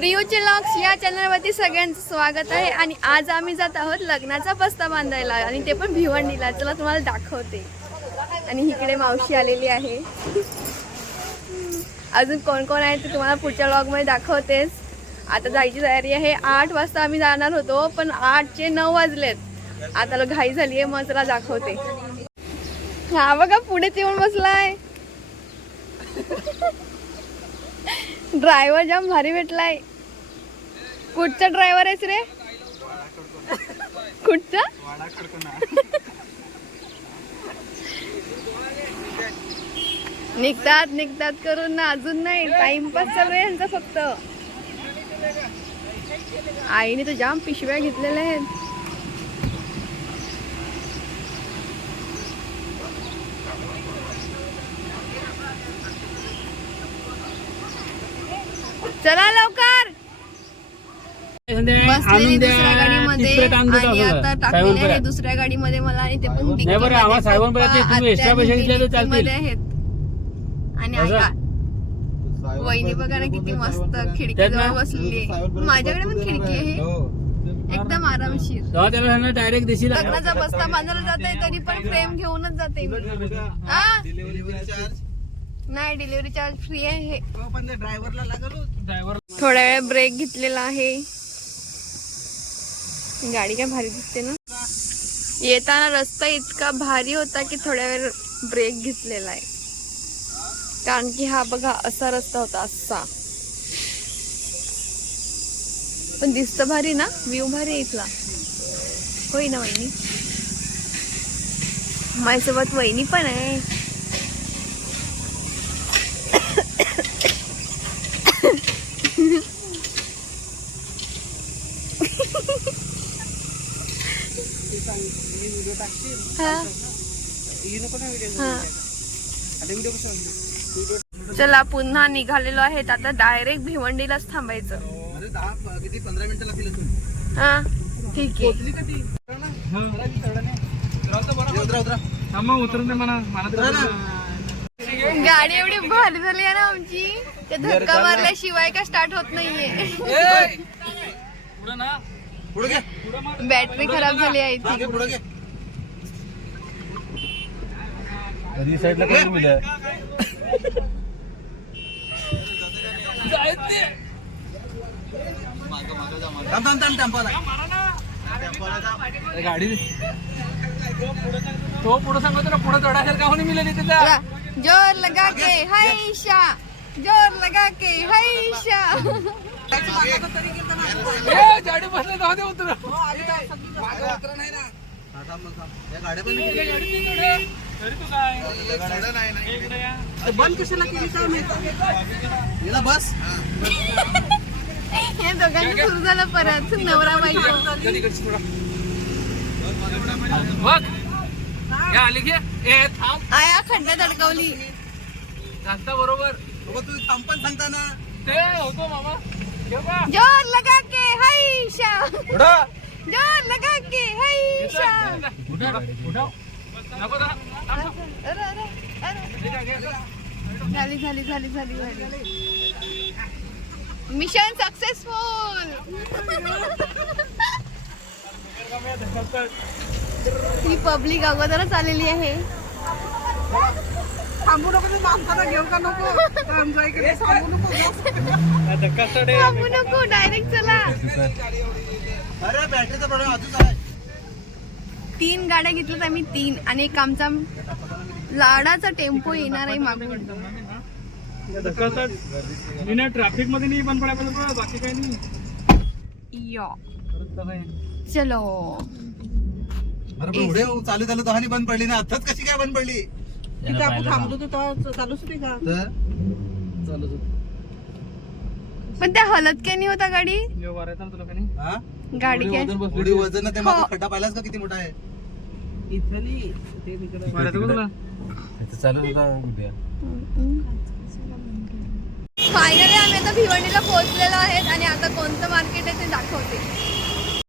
प्रियूचे locks या चॅनलवरती सगळ्यांचं स्वागत आहे. आणि आज आम्ही जात आहोत लग्नाचा पस्ता बांधायला. आणि ते पण भिवंडीला. चला तुम्हाला दाखवते. आणि इकडे मावशी आलेली आहे. अजून कोण कोण आहे ते तुम्हाला पुढच्या लॉगमध्ये दाखवतेच. आता जायची तयारी आहे. आठ वाजता आम्ही जाणार होतो पण आठचे नऊ वाजलेत. आता घाई झाली आहे मग चला दाखवते. हा बघा पुढेच येऊन बसलाय. ड्रायव्हर जाम भारी भेटलाय. कुठचा ड्रायव्हर आहेस रे? कुठचा? निघतात निघतात करून ना अजून नाही. टाइमपास चालू आहे यांचा फक्त. आईने तर जाम पिशव्या घेतलेल्या आहेत. चला लवकर. बसलेली दुसऱ्या गाडीमध्ये आणि आता टाकलेले आहे दुसऱ्या गाडीमध्ये मला आणि ते पण डिक्कीमध्ये. आहेत. आणि वहिनी बघा ना किती मस्त खिडकी त्यात जवळ ना? बसलेली आहे. माझ्याकडे पण खिडकी आहे. एकदम आरामशीर. डायरेक्ट देशील. लग्नाचा बस्ता बांधायला जात आहे तरी पण फ्रेम घेऊनच जाते मी. हा? नाही डिलिव्हरी चार्ज फ्री आहे. ड्रायव्हर थोड्या वेळ ब्रेक घेतलेला आहे. गाडी काय भारी दिसते ना. येताना रस्ता इतका भारी होता की थोड्या वेळ ब्रेक घेतलेला आहे. कारण की हा बघा असा रस्ता होता असा. पण दिसतं भारी ना? व्ह्यू भारी आहे इथला. होई ना वहिनी? माझ्यासोबत वहिनी पण आहे. चला पुन्हा निघालेलो आहेत. आता डायरेक्ट भिवंडीलाच थांबायचं. किती पंधरा मिनिटं लागतील अजून हा ठीक आहे. उतरून म्हणा गाडी एवढी भारी झाली आहे ना आमची. ते धक्का मारल्याशिवाय का स्टार्ट होत नाहीये. बॅटरी खराब झाली आहे साईडला काय मिळालं. गाडी तो पुढं सांगतो ना पुढं चढायला का होणे मिळाली तिथं बघा, जोर लगा के हैशा जोर लगा के हैशा ए, गाडी बसले जाऊ दे उतर. हा, मग, थांब. या गाड्या पण किती? तरी तू काय. हिला बस. हे दोघांचं सुरू झालं परत. नवरा बायको बघ. या आली घे ए थांब. आया खड्ड्यात अडकवली जास्त बरोबर. तू थांब पण सांगता ना. ते होतो मामा. घे बा. जोर लगा के हैशा पुढं. जोर लगा के हैशा उठाव, उठाव. नको थांब, थांब. झाली झाली झाली झाली झाली. मिशन सक्सेसफुल ही पब्लिक अगोदरच आलेली आहे. धक्का चढे. थांबू नको. डायरेक्ट चला. अरे बॅटरीचा प्रॉब्लेम अजून आहे. तीन गाड्या घेतल्यात आम्ही तीन. आणि एक आमचा लाडाचा टेम्पो येणार आहे मागून. ट्रॅफिकमध्ये नाही बंद पडायला पाहिजे बा, बाकी काही नाही. यो. चलो. अरे पण पुढे चालू चालू दहानी बंद पडली ना. आताच कशी काय बंद पडली? चालूच होती. पण त्या हलत काय नाही होता गाडी? गाडी काय? एवढी वजन हो. खड्डा पाहिलास का किती मोठा आहे? का चालू होता उद्या फायनली आम्ही आता भिवंडीला पोहोचलेलो आहेत आणि आता कोणतं मार्केट आहे ते दाखवते.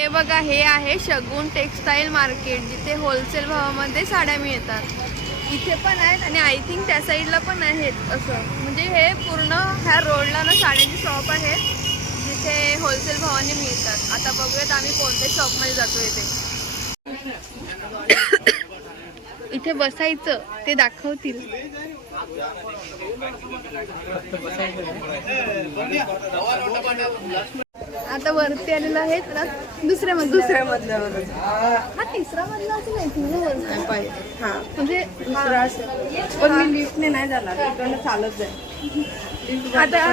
हे बघा हे आहे शगुन टेक्सटाईल मार्केट जिथे होलसेल भावामध्ये साड्या मिळतात. इथे पण आहेत आणि आय थिंक त्या साईडला पण आहेत असं. म्हणजे हे पूर्ण ह्या रोडला ना साड्यांची शॉप आहेत जिथे होलसेल भावाने मिळतात. आता बघूयात आम्ही कोणत्या शॉपमध्ये जातोय ते. इथे बसायचं ते दाखवतील. आता वरती आलेलं आहे तर दुसऱ्या मधल्या दुसऱ्या मधल्यावर हा तिसरा मधला असं नाही तुझं पाहिजे. हा. म्हणजे दुसरा असेल. पण मी लिफ्टने नाही जाणार इकडनं चालत जाईल. आता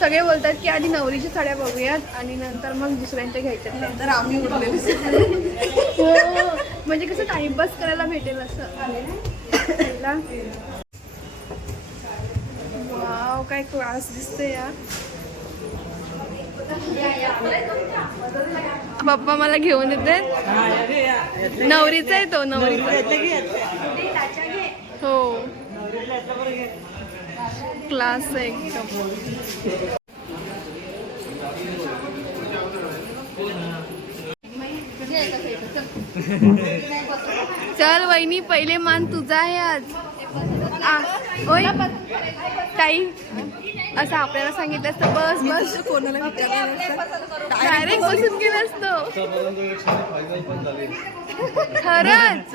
सगळे बोलतात की आधी नवरीच्या साड्या बघूयात आणि नंतर मग दुसऱ्यांच्या घ्यायच्या. नंतर आम्ही उरलेले हो. म्हणजे कसं टाइमपास करायला भेटेल असं. वाव काय क्लास दिसते या पप्पा मला घेऊन येते नवरीचा आहे तो नवरीचा. हो. क्लास आहे एकदम चल वहिनी पहिले मान तुझा आहे आज. आ, ओय ताई असं आपल्याला सांगितलं असतं बस बस. कोणाला विचारलं डायरेक्ट बसून गेलं असतो. खरंच.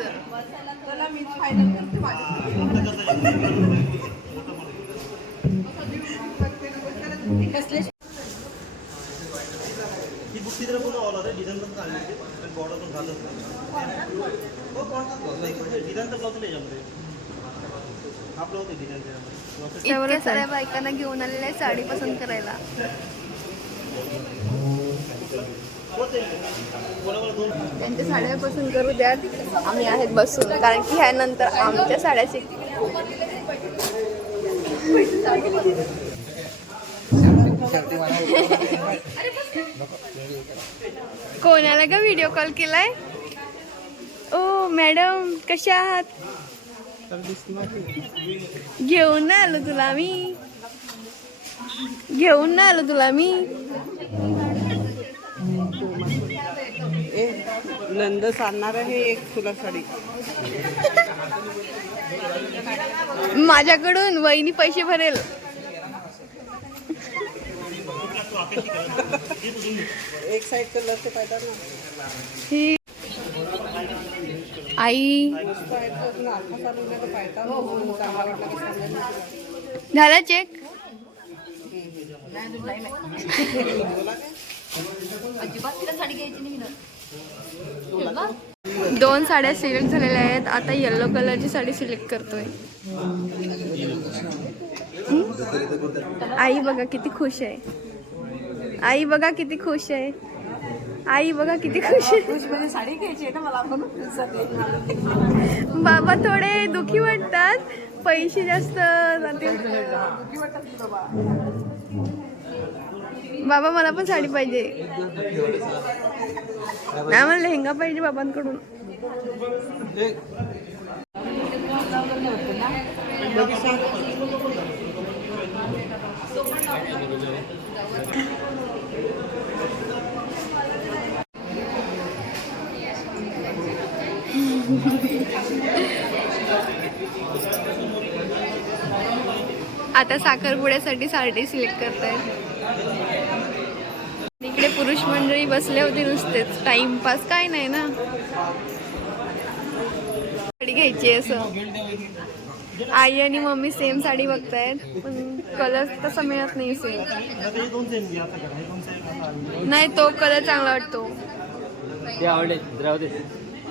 साऱ्या बायकांना घेऊन आलेल्या आहे साडी पसंत करायला. त्यांच्या साड्या पसंत करू द्या आम्ही आहेत बसून. कारण की ह्यानंतर आमच्या साड्या शिकतील कोणाला का व्हिडिओ कॉल केलाय? ओ मॅडम कशा आहात? घेऊन ना आलो तुला मी. घेऊन ना आलो तुला मी. नंद सांगणार आहे एक तुला साडी. माझ्याकडून वहिनी पैसे भरेल. एक साईड कलर ते पाहिजे ना. ही आई. झाला चेक दोन साड्या सिलेक्ट झालेल्या आहेत. आता येल्लो कलरची साडी सिलेक्ट करतोय. आई बघा किती खुश आहे. आई बघा किती खुश आहे. आई बघा किती खुश आहे. साडी घ्यायची आहे ना मला बाबा थोडे दुखी वाटतात. पैसे जास्त बाबा मला पण साडी पाहिजे. नाही मला लेहंगा पाहिजे बाबांकडून. आता साखरपुड्यासाठी साडी सिलेक्ट करतायत इकडे पुरुष मंडळी बसले होते नुसतेच. टाइमपास काय नाही ना. साडी घ्यायची आहे असं. आई आणि मम्मी सेम साडी बघतायत. पण कलर तसा मिळत नाही सेम नाही तो कलर चांगला वाटतो. ते आवडले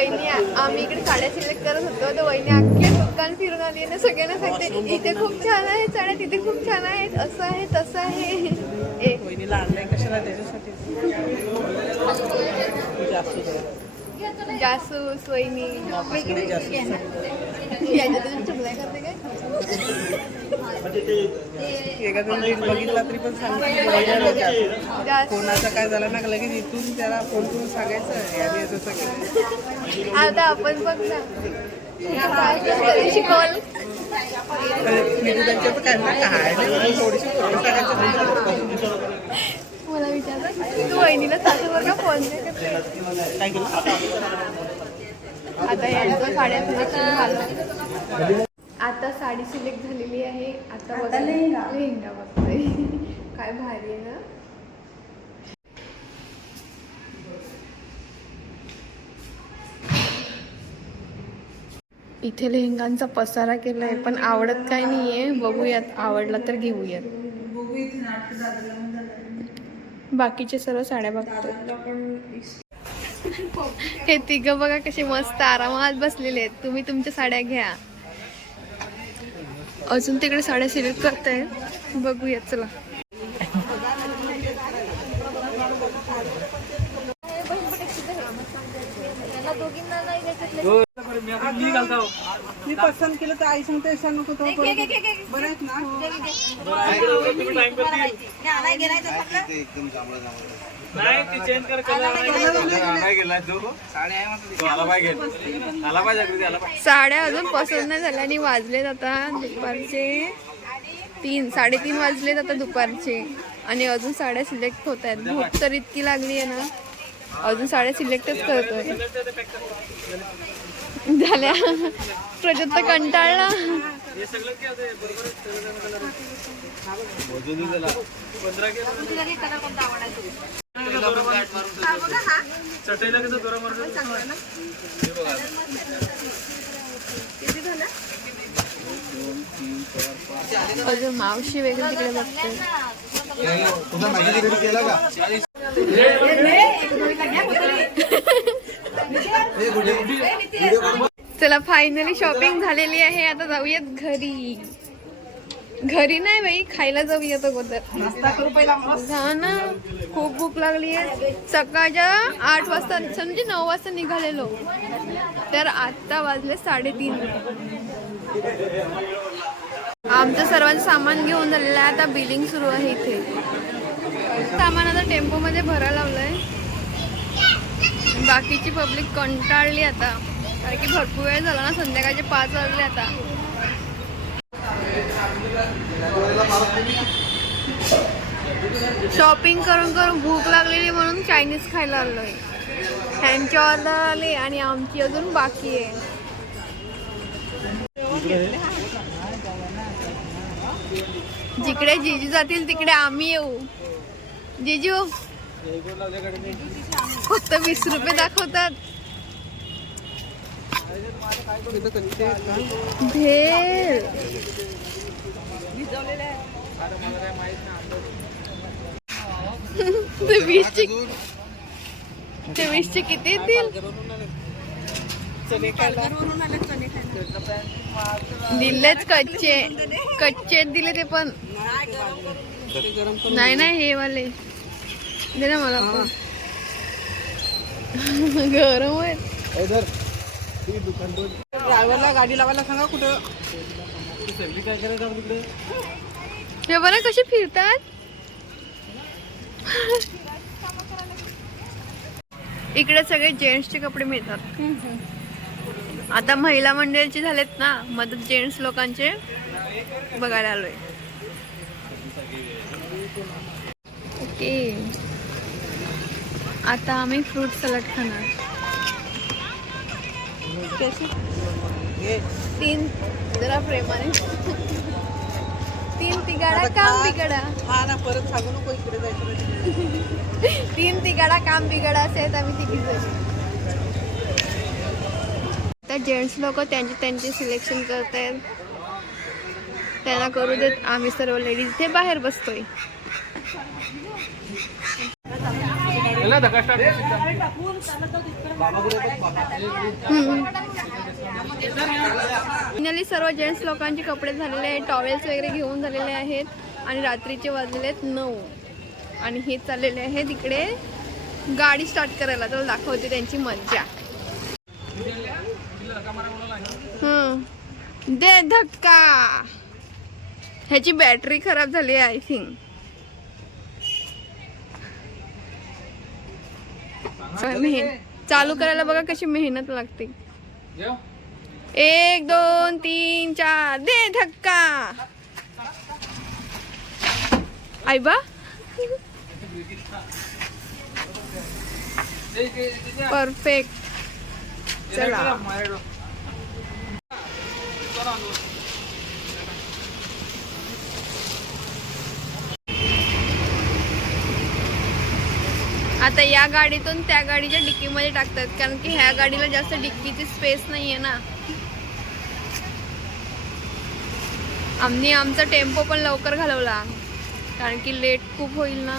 वहिनी आम्ही इकडे साड्या सिलेक्ट करत होतो. तर वहिनी अख्खे दुकान फिरून आली आणि सगळ्यांना सांगते इथे खूप छान आहे साड्या तिथे खूप छान आहेत असं आहे तसं आहे. जासूस वहिनी काय रील बघितला तरी पण सांगितलं कोणाचं काय झालं ना लगेच इथून त्याला फोन करून सांगायचं याने असं केलं. आता आपण बघ ना शिकवल. मला विचारलं तू वहिनीला सासूवर का फोन नाही करते? आता यांचं साड्या झालं. आता साडी सिलेक्ट झालेली आहे. आता बघा. लेहंगा. बघतोय काय भारी आहे ना? इथे लेहंगांचा पसारा केलाय पण आवडत काय नाहीये. बघूयात. आवडला तर घेऊयात. बाकीचे सर्व साड्या बघतो हे तिघ बघा कसे मस्त आरामात बसलेले आहेत. तुम्ही तुमच्या साड्या घ्या. अजून तिकडे साड्या सिलेक्ट करताय. बघूयात चला. मी हो. पसंत केलं तर आई सांगते अशा नको तो बरं आहेत ना? नाही ती चेंज कर साड्या अजून पसंत नाही झाल्या आणि वाजलेत आता दुपारचे तीन साडेतीन वाजलेत आता दुपारचे. आणि अजून साड्या सिलेक्ट होत आहेत. भूक तर इतकी लागली आहे ना. अजून साड्या सिलेक्टच करतोय. झाल्या. प्रजत तर कंटाळला. हे सगळं काय होतं बरोबर पंधरा चटईला कसं दोरा मारून अजून मावशी वगैरे तिकडे बघते चला फायनली शॉपिंग झालेली आहे. आता जाऊयात घरी. घरी नाही बाई खायला जाऊया अगोदर. करू हा ना खूप भूक लागली आहे सकाळच्या आठ वाजता म्हणजे नऊ वाजता निघालेलो. तर आता वाजले साडेतीन. आमचं सर्वांचं सामान घेऊन झालेलं आहे. आता बिलिंग सुरू आहे इथे. सामान आता टेम्पोमध्ये भरायला लावलंय. बाकीची पब्लिक कंटाळली आता. कारण की भरपूर वेळ झाला ना संध्याकाळचे पाच वाजले आता. शॉपिंग करून करून भूक लागलेली म्हणून चायनीज खायला आलोय. ह्यांची ऑर्डर आली आणि आमची अजून बाकी आहे. जिकडे जिजू जातील तिकडे आम्ही येऊ. जिजू फक्त वीस रुपये दाखवतात. भेळ. ते वीसचे ते वीसचे किती येतील? दिलेच कच्चे. कच्चे दिले ते पण. नाही नाही हे वाले. दे ना मला पण. गरम आहे ड्रायव्हरला गाडी लावायला सांगा कुठं? हे बरं कसे फिरतात? इकडे सगळे जेंट्सचे कपडे मिळतात. आता महिला मंडळचे झालेत ना मग जेंट्स लोकांचे बघायला आलोय. ओके. आता आम्ही फ्रूट सलाड खाणार. तीन जरा प्रेमाने. तीन तिगाडा काम बिगडा हा ना परत सांगू नको इकडे जायचं तीन तिगाडा काम बिघडा असे आहेत आम्ही तिघी जण. त्या जेंट्स लोक त्यांचे त्यांचे सिलेक्शन करत आहेत त्यांना करू देत आम्ही सर्व लेडीज इथे बाहेर बसतोय. फायनली सर्व जेंट्स लोकांचे कपडे झालेले आहेत टॉवेल्स वगैरे घेऊन झालेले आहेत आणि रात्रीचे वाजलेले आहेत नऊ. आणि हे चाललेले आहे तिकडे गाडी स्टार्ट करायला. तर दाखवते त्यांची मज्जा. हं. दे धक्का. ह्याची बॅटरी खराब झाली आहे आय थिंक चालू करायला बघा कशी मेहनत लागते. एक दोन तीन चार. दे धक्का. आई बा परफेक्ट. चला. आता या गाडीतून त्या गाडीच्या डिक्कीमध्ये टाकतात कारण की ह्या गाडीला जास्त डिक्कीची स्पेस नाहीये ना. आम्ही आमचा टेम्पो पण लवकर घालवला कारण की लेट खूप होईल ना.